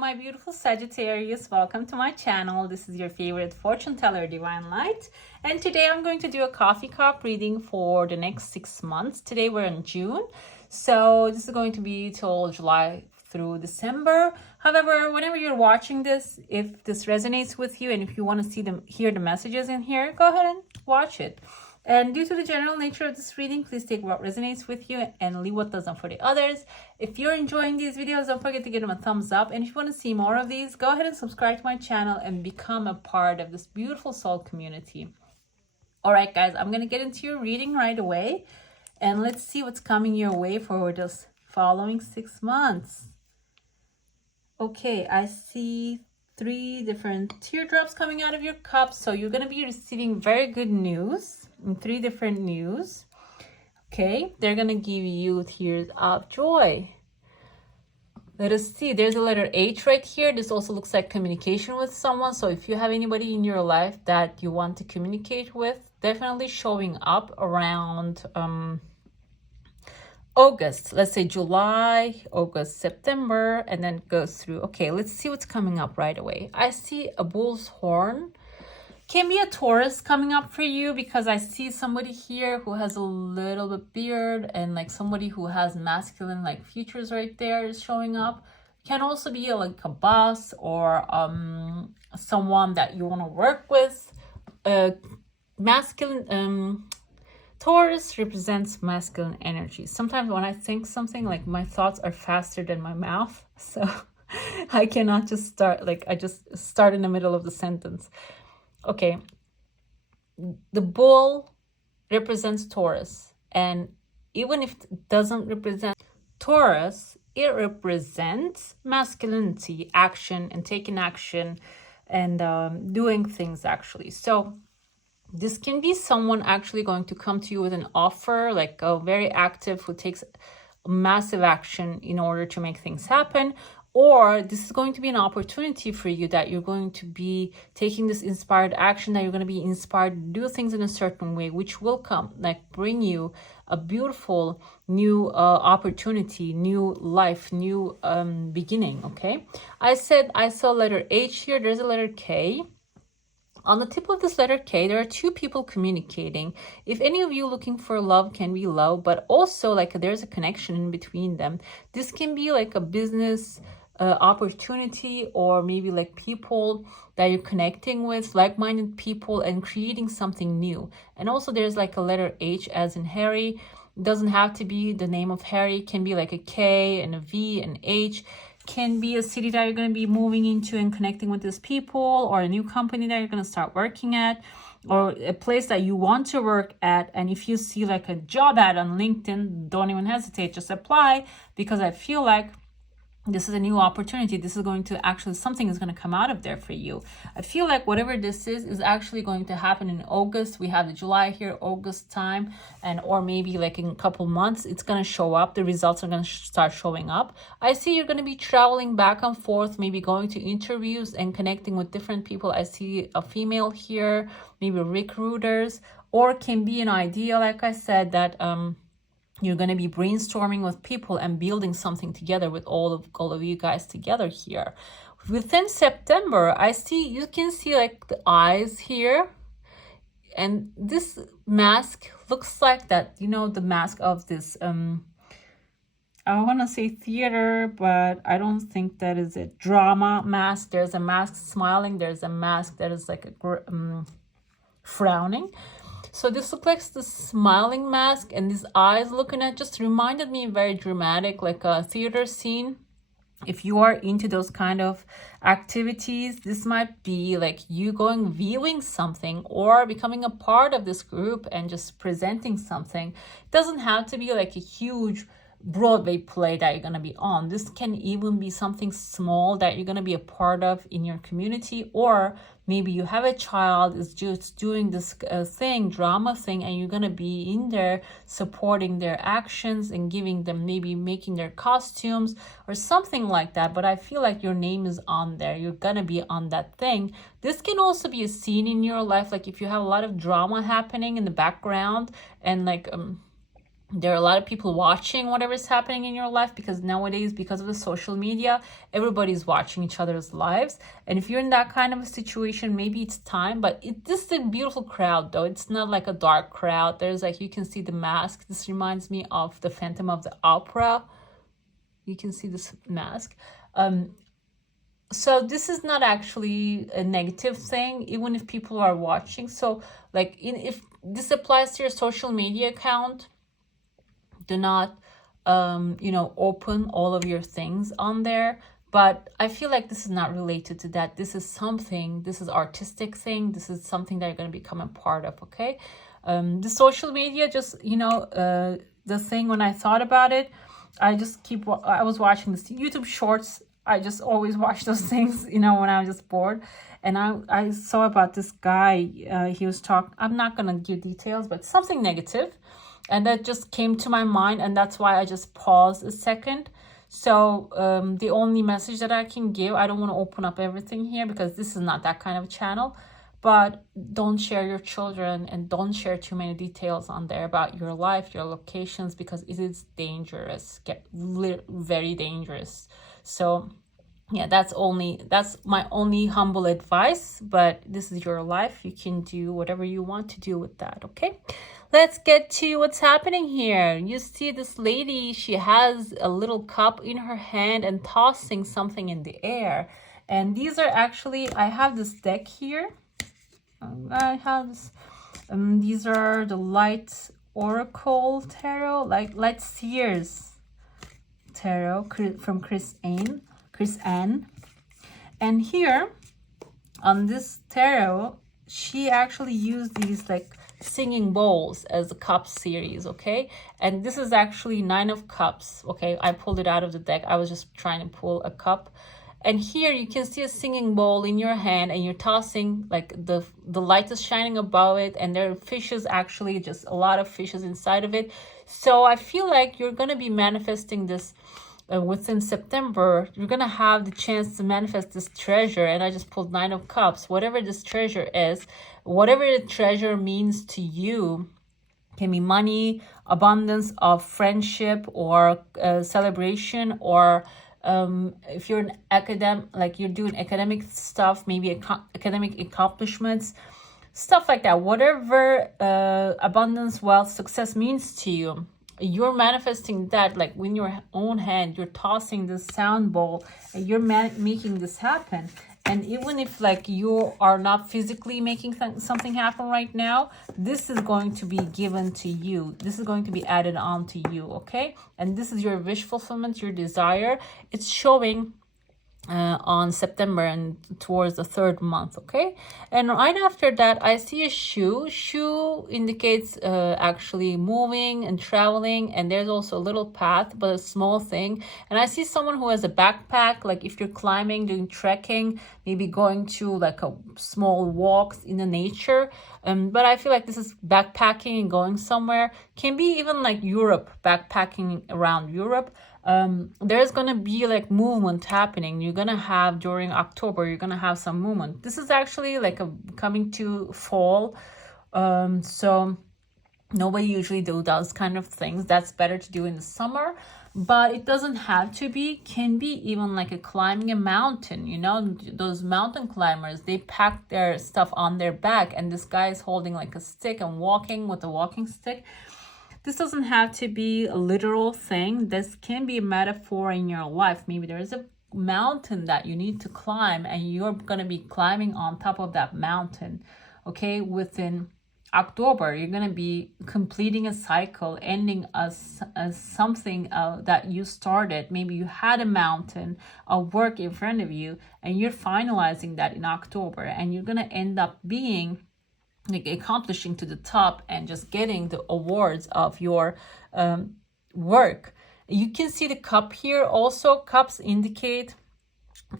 my beautiful Sagittarius. Welcome to my channel. This is your favorite fortune teller, Divine Light. And today I'm going to do a coffee cup reading for the next 6 months. Today we're in June. So this is going to be till July through December. However, whenever you're watching this, if this resonates with you and if you want to hear the messages in here, go ahead and watch it. And due to the general nature of this reading, please take what resonates with you and leave what doesn't for the others. If you're enjoying these videos, don't forget to give them a thumbs up. And if you want to see more of these, go ahead and subscribe to my channel and become a part of this beautiful soul community. All right, guys, I'm going to get into your reading right away. And let's see what's coming your way for this following 6 months. Okay, I see 3 different teardrops coming out of your cup. So you're going to be receiving very good news. 3 different news. Okay, they're gonna give you tears of joy. Let us see. There's a letter H right here. This also looks like communication with someone. So if you have anybody in your life that you want to communicate with, definitely showing up around August. Let's say July, August, September, and then goes through. Okay, let's see what's coming up right away. I see a bull's horn. Can be a Taurus coming up for you, because I see somebody here who has a little bit beard and like somebody who has masculine like features right there is showing up. Can also be like a boss or someone that you want to work with. Masculine Taurus represents masculine energy. Sometimes when I think something, like my thoughts are faster than my mouth, so I cannot just start, like I just start in the middle of the sentence. Okay, the bull represents Taurus, and even if it doesn't represent Taurus, it represents masculinity, action, and taking action, and doing things actually. So this can be someone actually going to come to you with an offer, like a very active who takes massive action in order to make things happen. Or this is going to be an opportunity for you that you're going to be taking this inspired action, that you're going to be inspired to do things in a certain way, which will come, like bring you a beautiful new opportunity, new life, new beginning, okay? I said I saw letter H here. There's a letter K. On the tip of this letter K, there are 2 people communicating. If any of you looking for love, can be love, but also like there's a connection in between them. This can be like a business opportunity, or maybe like people that you're connecting with, like-minded people, and creating something new. And also there's like a letter H as in Harry. It doesn't have to be the name of Harry. It can be like a K and a V and H. Can be a city that you're going to be moving into and connecting with these people, or a new company that you're going to start working at, or a place that you want to work at. And if you see like a job ad on LinkedIn, don't even hesitate, just apply, because I feel like this is a new opportunity. This is going to actually, something is going to come out of there for you. I feel like whatever this is actually going to happen in August. We have the July here, August time, and or maybe like in a couple months, it's going to show up. The results are going to start showing up. I see you're going to be traveling back and forth, maybe going to interviews and connecting with different people. I see a female here, maybe recruiters, or can be an idea, like I said, that you're going to be brainstorming with people and building something together with all of you guys together here. Within September, I see, you can see like the eyes here. And this mask looks like that, you know, the mask of this, I want to say theater, but I don't think that is a drama mask. There's a mask smiling. There's a mask that is like a frowning. So this looks like the smiling mask, and these eyes looking at just reminded me very dramatic, like a theater scene. If you are into those kind of activities, this might be like you going viewing something or becoming a part of this group and just presenting something. It doesn't have to be like a huge Broadway play that you're going to be on. This can even be something small that you're going to be a part of in your community, or maybe you have a child is just doing this drama thing, and you're going to be in there supporting their actions and giving them, maybe making their costumes or something like that. But I feel like your name is on there. You're going to be on that thing. This can also be a scene in your life, like if you have a lot of drama happening in the background, and like There are a lot of people watching whatever is happening in your life, because nowadays, because of the social media, everybody's watching each other's lives. And if you're in that kind of a situation, maybe it's time. But this is a beautiful crowd, though. It's not like a dark crowd. There's like, you can see the mask. This reminds me of the Phantom of the Opera. You can see this mask. So this is not actually a negative thing, even if people are watching. So like, if this applies to your social media account, do not open all of your things on there. But I feel like this is not related to that. This is artistic thing. This is something that you're going to become a part of. Okay. The social media, just the thing, when I thought about it, I was watching this YouTube shorts. I just always watch those things, when I'm just bored. And I saw about this guy, he was talking, I'm not going to give details, but something negative. And that just came to my mind, and that's why I just paused a second. So the only message that I can give, I don't want to open up everything here because this is not that kind of channel, but don't share your children and don't share too many details on there about your life, your locations, because it is dangerous, very dangerous. So yeah, that's my only humble advice, but this is your life. You can do whatever you want to do with that. Okay, let's get to what's happening here. You see this lady, she has a little cup in her hand and tossing something in the air. And these are actually, I have this deck here. I have this, these are the Light Oracle Tarot, like Light Seers Tarot from Chris Anne. And here on this tarot, she actually used these like singing bowls as the cup series. Okay, and this is actually 9 of Cups. Okay, I pulled it out of the deck. I was just trying to pull a cup. And here you can see a singing bowl in your hand, and you're tossing, like the light is shining above it, and there are fishes, actually just a lot of fishes inside of it. So I feel like you're going to be manifesting this within September. You're going to have the chance to manifest this treasure. And I just pulled 9 of Cups. Whatever this treasure is, whatever the treasure means to you, can be money, abundance of friendship, or celebration, or if you're an academic, like you're doing academic stuff, maybe academic accomplishments, stuff like that. Whatever abundance, wealth, success means to you, you're manifesting that, like in your own hand. You're tossing this sound bowl and you're making this happen. And even if like you are not physically making something happen right now, this is going to be given to you. This is going to be added on to you, okay? And this is your wish fulfillment, your desire. It's showing on September and towards the 3rd month, okay? And right after that, I see a shoe. Shoe indicates actually moving and traveling, and there's also a little path, but a small thing. And I see someone who has a backpack, like if you're climbing, doing trekking, maybe going to like a small walks in the nature. But I feel like this is backpacking and going somewhere. Can be even like Europe, backpacking around Europe. There's gonna be like movement happening. You're gonna have during October, you're gonna have some movement. This is actually like coming to fall. So nobody usually do those kind of things. That's better to do in the summer, but it doesn't have to be. Can be even like a climbing a mountain. Those mountain climbers, they pack their stuff on their back, and this guy is holding like a stick and walking with a walking stick. This doesn't have to be a literal thing. This can be a metaphor in your life. Maybe there is a mountain that you need to climb, and you're going to be climbing on top of that mountain. Okay, within October, you're going to be completing a cycle, ending as something that you started. Maybe you had a mountain of work in front of you, and you're finalizing that in October, and you're going to end up being like accomplishing to the top and just getting the awards of your work. You can see the cup here also. Cups indicate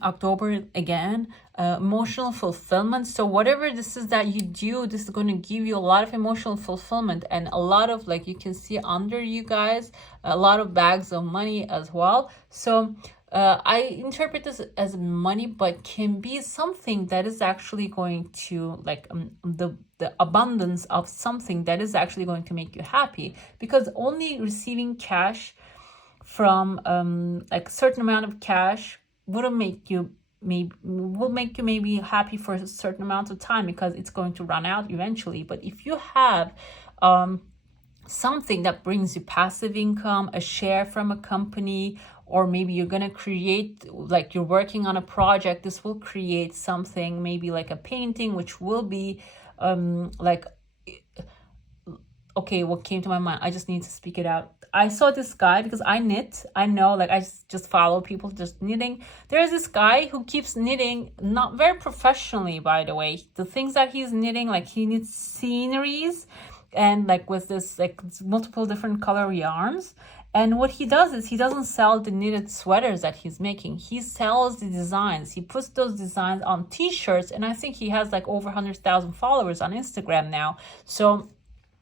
October again, emotional fulfillment. So whatever this is that you do, this is going to give you a lot of emotional fulfillment, and a lot of, like you can see under you guys, a lot of bags of money as well. So I interpret this as money, but can be something that is actually going to like the abundance of something that is actually going to make you happy, because only receiving cash from like a certain amount of cash wouldn't make you maybe happy for a certain amount of time, because it's going to run out eventually. But if you have something that brings you passive income, a share from a company, or maybe you're going to create, like you're working on a project, this will create something, maybe like a painting, which will be like, okay, what came to my mind, I just need to speak it out. I saw this guy, because I knit, I know, like I just follow people just knitting. There's this guy who keeps knitting, not very professionally, by the way. The things that he's knitting, like he knits sceneries, and like with this like multiple different color yarns. And what he does is he doesn't sell the knitted sweaters that he's making. He sells the designs. He puts those designs on t-shirts, and I think he has like over 100,000 followers on Instagram now. So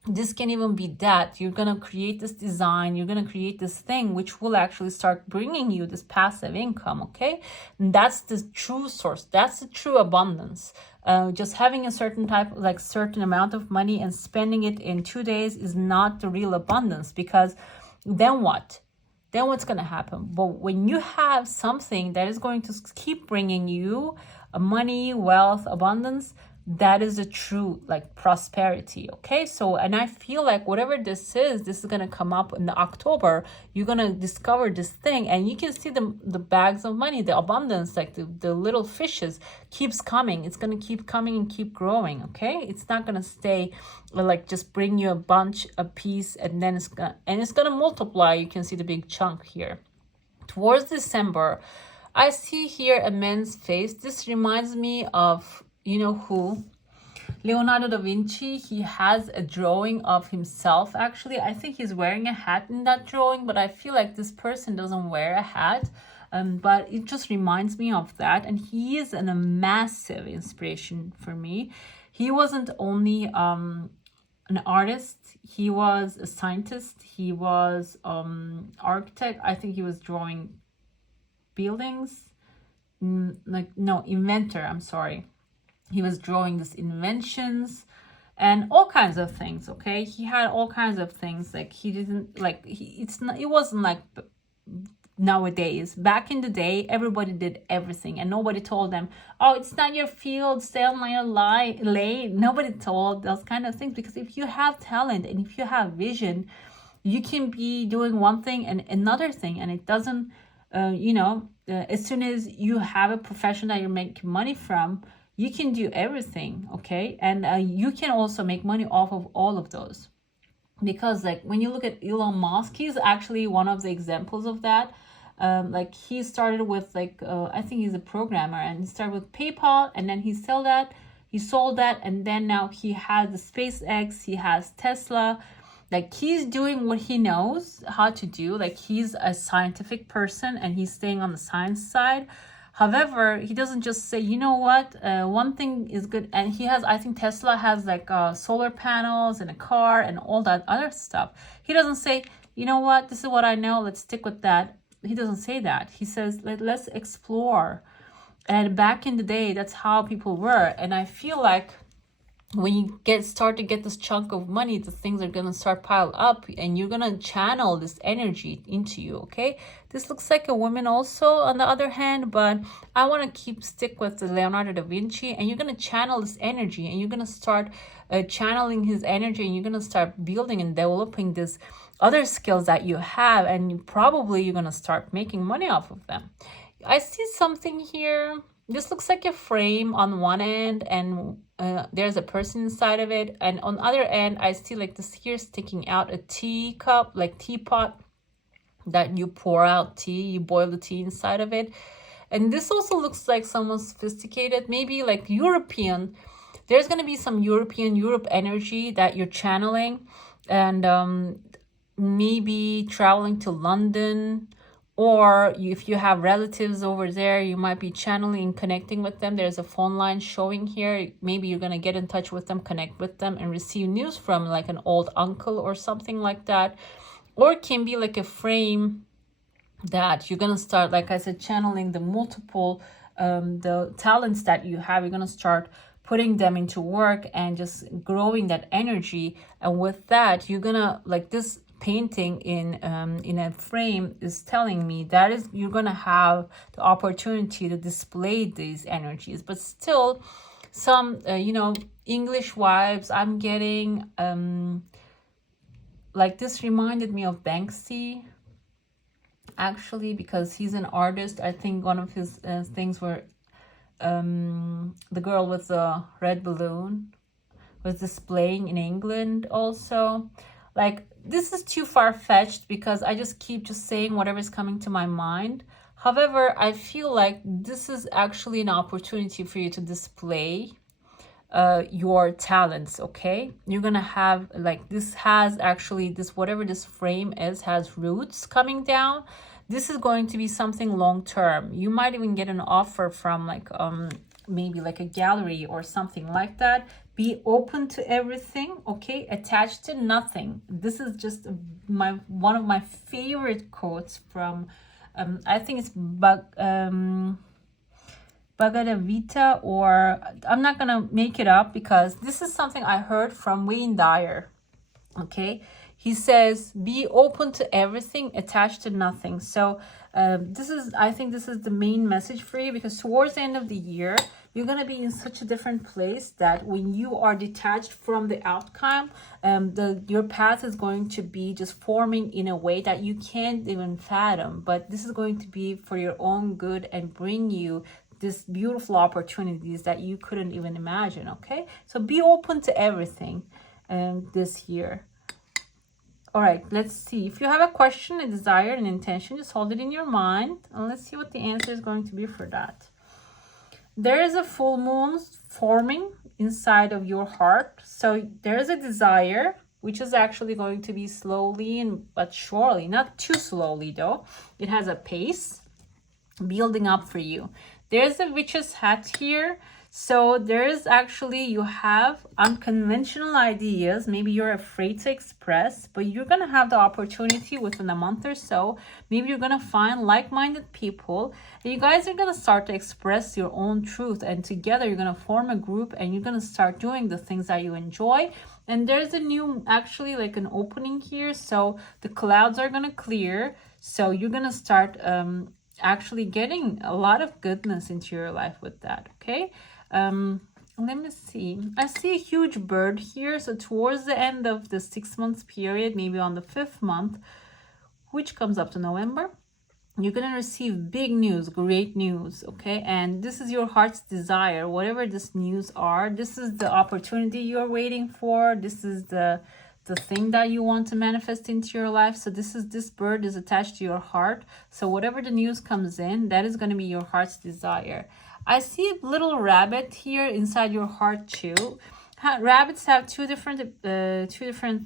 this can even be that you're going to create this design, you're going to create this thing which will actually start bringing you this passive income. Okay, and that's the true source, that's the true abundance. Just having a certain type, like certain amount of money and spending it in 2 days is not the real abundance, because then what? Then what's going to happen? But when you have something that is going to keep bringing you money, wealth, abundance, that is a true like prosperity. Okay, so, and I feel like whatever this is going to come up in the October. You're going to discover this thing, and you can see the bags of money, the abundance, like the little fishes keeps coming. It's going to keep coming and keep growing. Okay, it's not going to stay like just bring you a piece, and then it's going to multiply. You can see the big chunk here. Towards December, I see here a man's face. This reminds me of, you know who? Leonardo da Vinci. He has a drawing of himself. Actually, I think he's wearing a hat in that drawing, but I feel like this person doesn't wear a hat. But it just reminds me of that. And he is a massive inspiration for me. He wasn't only an artist. He was a scientist. He was architect. I think he was drawing buildings. Inventor. I'm sorry. He was drawing these inventions and all kinds of things. Okay, he had all kinds of things. Like he didn't like it wasn't like nowadays. Back in the day, everybody did everything, and nobody told them, oh, it's not your field, stay on your lane. Nobody told those kind of things, because if you have talent and if you have vision, you can be doing one thing and another thing, and it doesn't as soon as you have a profession that you're making money from, you can do everything. Okay, and you can also make money off of all of those, because like when you look at Elon Musk, he's actually one of the examples of that. Like he started with I think he's a programmer, and he started with PayPal, and then he sold that, and then now he has the SpaceX, he has Tesla. Like he's doing what he knows how to do. Like he's a scientific person, and he's staying on the science side. However, he doesn't just say, you know what, one thing is good. And he has, I think Tesla has like solar panels and a car and all that other stuff. He doesn't say, you know what, this is what I know, let's stick with that. He doesn't say that. He says, let's explore. And back in the day, that's how people were. And I feel like when you start to get this chunk of money, the things are gonna start pile up, and you're gonna channel this energy into you. Okay, this looks like a woman also on the other hand, but I want to stick with the Leonardo da Vinci, and you're gonna channel this energy, and you're gonna start channeling his energy, and you're gonna start building and developing this other skills that you have, and you're gonna start making money off of them. I see something here. This looks like a frame on one end, and there's a person inside of it. And on the other end, I see like this here sticking out a teacup, like teapot that you pour out tea, you boil the tea inside of it. And this also looks like someone sophisticated, maybe like European. There's going to be some Europe energy that you're channeling, and maybe traveling to London. Or if you have relatives over there, you might be channeling, connecting with them. There's a phone line showing here. Maybe you're going to get in touch with them, connect with them, and receive news from like an old uncle or something like that. Or it can be like a frame that you're gonna start, like I said, channeling the multiple the talents that you have. You're gonna start putting them into work and just growing that energy. And with that, you're gonna, like, this painting in a frame is telling me that is, you're gonna have the opportunity to display these energies. But still, some you know, English vibes I'm getting. Like, this reminded me of Banksy, actually, because he's an artist. I think one of his things were the girl with the red balloon was displaying in England also. Like, this is too far-fetched because I just keep just saying whatever's coming to my mind. However, I feel like this is actually an opportunity for you to display your talents. Okay, you're gonna have, like, this has actually, this, whatever this frame is, has roots coming down. This is going to be something long term. You might even get an offer from, like, maybe like a gallery or something like that. Be open to everything, okay? Attached to nothing. This is just one of my favorite quotes from I think it's Bhagavad Gita, or I'm not gonna make it up because this is something I heard from Wayne Dyer. Okay, he says, be open to everything, attached to nothing. So this is, I think this is the main message for you, because towards the end of the year, you're going to be in such a different place that when you are detached from the outcome, your path is going to be just forming in a way that you can't even fathom. But this is going to be for your own good and bring you this beautiful opportunities that you couldn't even imagine. Okay, so be open to everything this year. All right, let's see. If you have a question, a desire, an intention, just hold it in your mind. And let's see what the answer is going to be for that. There is a full moon forming inside of your heart. So there is a desire, which is actually going to be slowly but surely, not too slowly though. It has a pace building up for you. There's a witch's hat here. So there is actually, you have unconventional ideas. Maybe you're afraid to express, but you're going to have the opportunity within a month or so. Maybe you're going to find like-minded people, and you guys are going to start to express your own truth. And together you're going to form a group, and you're going to start doing the things that you enjoy. And there's a new, actually, like an opening here. So the clouds are going to clear. So you're going to start actually getting a lot of goodness into your life with that. Okay. Let me see. I see a huge bird here. So towards the end of the 6 months period, maybe on the 5th month, which comes up to November, you're going to receive big news, great news. Okay. And this is your heart's desire. Whatever this news are, this is the opportunity you're waiting for. This is the thing that you want to manifest into your life. So this bird is attached to your heart. So whatever the news comes in, that is going to be your heart's desire. I see a little rabbit here inside your heart too. Rabbits have two different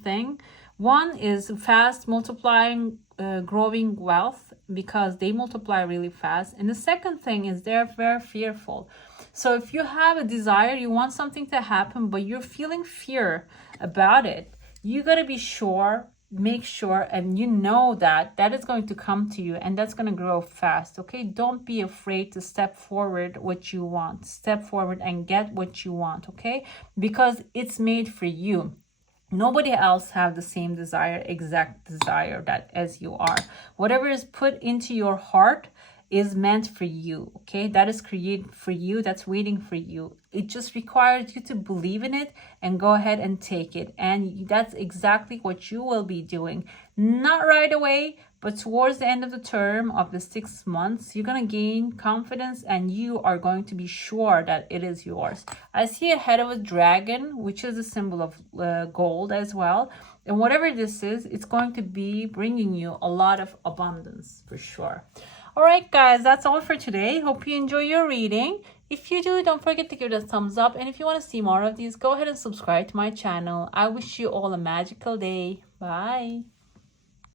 things. One is fast multiplying, growing wealth, because they multiply really fast. And the second thing is they're very fearful. So if you have a desire, you want something to happen, but you're feeling fear about it, you got to be sure, make sure, and you know that is going to come to you, and that's going to grow fast. Okay, don't be afraid to step forward what you want. Step forward and get what you want. Okay, because it's made for you. Nobody else have the same desire, exact desire that as you are. Whatever is put into your heart is meant for you. Okay, that is created for you, that's waiting for you. It just requires you to believe in it and go ahead and take it. And that's exactly what you will be doing. Not right away, but towards the end of the term of the 6 months, you're going to gain confidence and you are going to be sure that it is yours. I see a head of a dragon, which is a symbol of gold as well. And whatever this is, it's going to be bringing you a lot of abundance for sure. All right, guys, that's all for today. Hope you enjoy your reading. If you do, don't forget to give it a thumbs up. And if you want to see more of these, go ahead and subscribe to my channel. I wish you all a magical day. Bye.